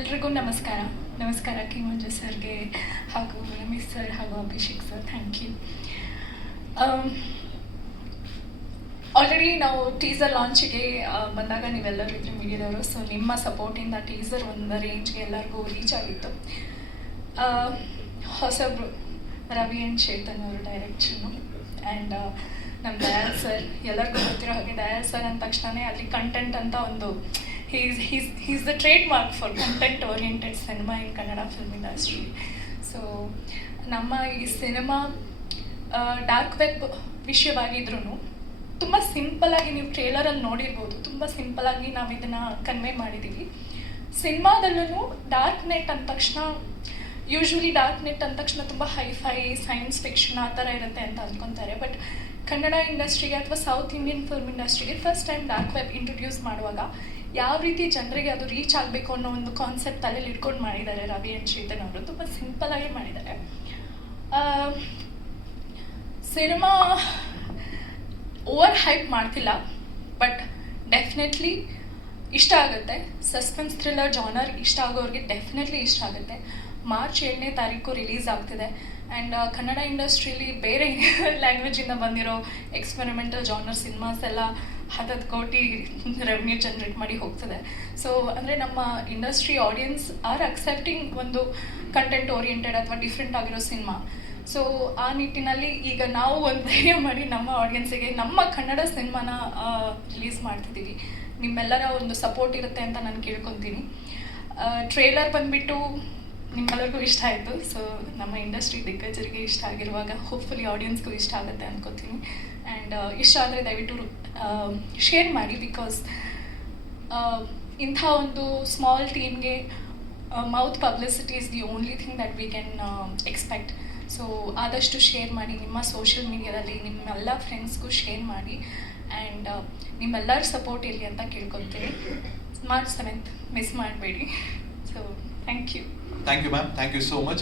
ಎಲ್ರಿಗೂ ನಮಸ್ಕಾರ. ನಮಸ್ಕಾರ ಮಂಜು ಸರ್ಗೆ ಹಾಗೂ ರಮೇಶ್ ಸರ್ ಹಾಗೂ Abhishek sir, thank you. Already ನಾವು ಟೀಸರ್ ಲಾಂಚಿಗೆ ಬಂದಾಗ ನೀವೆಲ್ಲರೂ ಇದ್ರಿ ಮೀಡಿಯಾದವರು. ಸೊ ನಿಮ್ಮ ಸಪೋರ್ಟಿಂದ ಟೀಸರ್ ಒಂದು ರೇಂಜ್ಗೆ ಎಲ್ಲರಿಗೂ ರೀಚ್ ಆಗಿತ್ತು. ಹೊಸಬ್ರು ರವಿ ಆ್ಯಂಡ್ ಚೇತನ್ ಅವರು ಡೈರೆಕ್ಷನ್ನು, ಆ್ಯಂಡ್ ನಮ್ಮ ದಯಾಲ್ ಸರ್, ಎಲ್ಲರಿಗೂ ಗೊತ್ತಿರೋ ಹಾಗೆ ದಯಾಲ್ ಸರ್ ಅಂದ ತಕ್ಷಣ ಅಲ್ಲಿ ಕಂಟೆಂಟ್ ಅಂತ ಒಂದು he's the trademark for content oriented cinema in Kannada film industry. So ನಮ್ಮ ಈ ಸಿನಿಮಾ ಡಾರ್ಕ್ ವೆಬ್ ವಿಷಯವಾಗಿದ್ರೂ ತುಂಬ ಸಿಂಪಲಾಗಿ ನೀವು ಟ್ರೇಲರಲ್ಲಿ ನೋಡಿರ್ಬೋದು, ತುಂಬ ಸಿಂಪಲಾಗಿ ನಾವು ಇದನ್ನು ಕನ್ವೆ ಮಾಡಿದ್ದೀವಿ. ಸಿನಿಮಾದಲ್ಲೂ ಡಾರ್ಕ್ ನೆಟ್ ಅಂದ ತಕ್ಷಣ ಯೂಶ್ವಲಿ ಡಾರ್ಕ್ ನೆಟ್ ಅಂದ ತಕ್ಷಣ ತುಂಬ ಹೈಫೈ ಸೈನ್ಸ್ ಫಿಕ್ಷನ್ ಆ ಥರ ಇರುತ್ತೆ ಅಂತ ಅಂದ್ಕೊತಾರೆ. ಬಟ್ ಕನ್ನಡ ಇಂಡಸ್ಟ್ರಿಗೆ ಅಥವಾ ಸೌತ್ ಇಂಡಿಯನ್ ಫಿಲ್ಮ್ ಇಂಡಸ್ಟ್ರಿಗೆ first time dark web introduce ಮಾಡುವಾಗ ಯಾವ ರೀತಿ ಜನರಿಗೆ ಅದು ರೀಚ್ ಆಗಬೇಕು ಅನ್ನೋ ಒಂದು ಕಾನ್ಸೆಪ್ಟ್ ತಲೆಯಲ್ಲಿ ಇಟ್ಕೊಂಡು ಮಾಡಿದ್ದಾರೆ ರವಿ ಆ್ಯಂಡ್ ಚೇತನ್ ಅವರು. ತುಂಬ ಸಿಂಪಲಾಗಿ ಮಾಡಿದ್ದಾರೆ. ಸಿನಿಮಾ ಓವರ್ ಹೈಪ್ ಮಾಡ್ತಿಲ್ಲ, ಬಟ್ ಡೆಫಿನೆಟ್ಲಿ ಇಷ್ಟ ಆಗುತ್ತೆ. ಸಸ್ಪೆನ್ಸ್ ಥ್ರಿಲ್ಲರ್ ಜಾನರ್ ಇಷ್ಟ ಆಗೋರಿಗೆ ಡೆಫಿನೆಟ್ಲಿ ಇಷ್ಟ ಆಗುತ್ತೆ. ಮಾರ್ಚ್ 7ನೇ ತಾರೀಕು ರಿಲೀಸ್ ಆಗ್ತಿದೆ. ಆ್ಯಂಡ್ ಕನ್ನಡ ಇಂಡಸ್ಟ್ರೀಲಿ ಬೇರೆ ಲ್ಯಾಂಗ್ವೇಜಿಂದ ಬಂದಿರೋ ಎಕ್ಸ್ಪೆರಿಮೆಂಟಲ್ ಜಾನರ್ ಸಿನಿಮಾಸ್ ಎಲ್ಲ 10 ಕೋಟಿ ರೆವೆನ್ಯೂ ಜನ್ರೇಟ್ ಮಾಡಿ ಹೋಗ್ತದೆ. ಸೊ ಅಂದರೆ ನಮ್ಮ ಇಂಡಸ್ಟ್ರಿ ಆಡಿಯನ್ಸ್ ಆರ್ ಅಕ್ಸೆಪ್ಟಿಂಗ್ ಒಂದು ಕಂಟೆಂಟ್ ಓರಿಯೆಂಟೆಡ್ ಅಥವಾ ಡಿಫ್ರೆಂಟ್ ಆಗಿರೋ ಸಿನಿಮಾ. ಸೊ ಆ ನಿಟ್ಟಿನಲ್ಲಿ ಈಗ ನಾವು ಒಂದು ಧೈರ್ಯ ಮಾಡಿ ನಮ್ಮ ಆಡಿಯನ್ಸಿಗೆ ನಮ್ಮ ಕನ್ನಡ ಸಿನಿಮಾನ ರಿಲೀಸ್ ಮಾಡ್ತಿದ್ದೀವಿ. ನಿಮ್ಮೆಲ್ಲರ ಒಂದು ಸಪೋರ್ಟ್ ಇರುತ್ತೆ ಅಂತ ನಾನು ಕೇಳ್ಕೊತೀನಿ. ಟ್ರೇಲರ್ ಬಂದುಬಿಟ್ಟು ನಿಮ್ಮೆಲ್ಲರಿಗೂ ಇಷ್ಟ ಆಯಿತು. ಸೊ ನಮ್ಮ ಇಂಡಸ್ಟ್ರಿ ದಿಗ್ಗಜರಿಗೆ ಇಷ್ಟ ಆಗಿರುವಾಗ ಹೋಪ್ಫುಲಿ ಆಡಿಯನ್ಸ್ಗೂ ಇಷ್ಟ ಆಗುತ್ತೆ ಅಂದ್ಕೋತೀನಿ. ಆ್ಯಂಡ್ ಇಷ್ಟ ಆದರೆ ದಯವಿಟ್ಟು ಶೇರ್ ಮಾಡಿ, ಬಿಕಾಸ್ ಇಂಥ ಒಂದು ಸ್ಮಾಲ್ ಟೀಮ್ಗೆ mouth publicity is the only thing that we can expect. So ಆದಷ್ಟು ಶೇರ್ ಮಾಡಿ, ನಿಮ್ಮ ಸೋಷಿಯಲ್ ಮೀಡಿಯಾದಲ್ಲಿ ನಿಮ್ಮೆಲ್ಲ ಫ್ರೆಂಡ್ಸ್ಗೂ ಶೇರ್ ಮಾಡಿ. ಆ್ಯಂಡ್ ನಿಮ್ಮೆಲ್ಲರ ಸಪೋರ್ಟ್ ಇರಲಿ ಅಂತ ಕೇಳ್ಕೊತೀನಿ. ಮಾರ್ಚ್ 7th ಮಿಸ್ ಮಾಡಬೇಡಿ. So thank you. Thank you, ma'am. Thank you so much.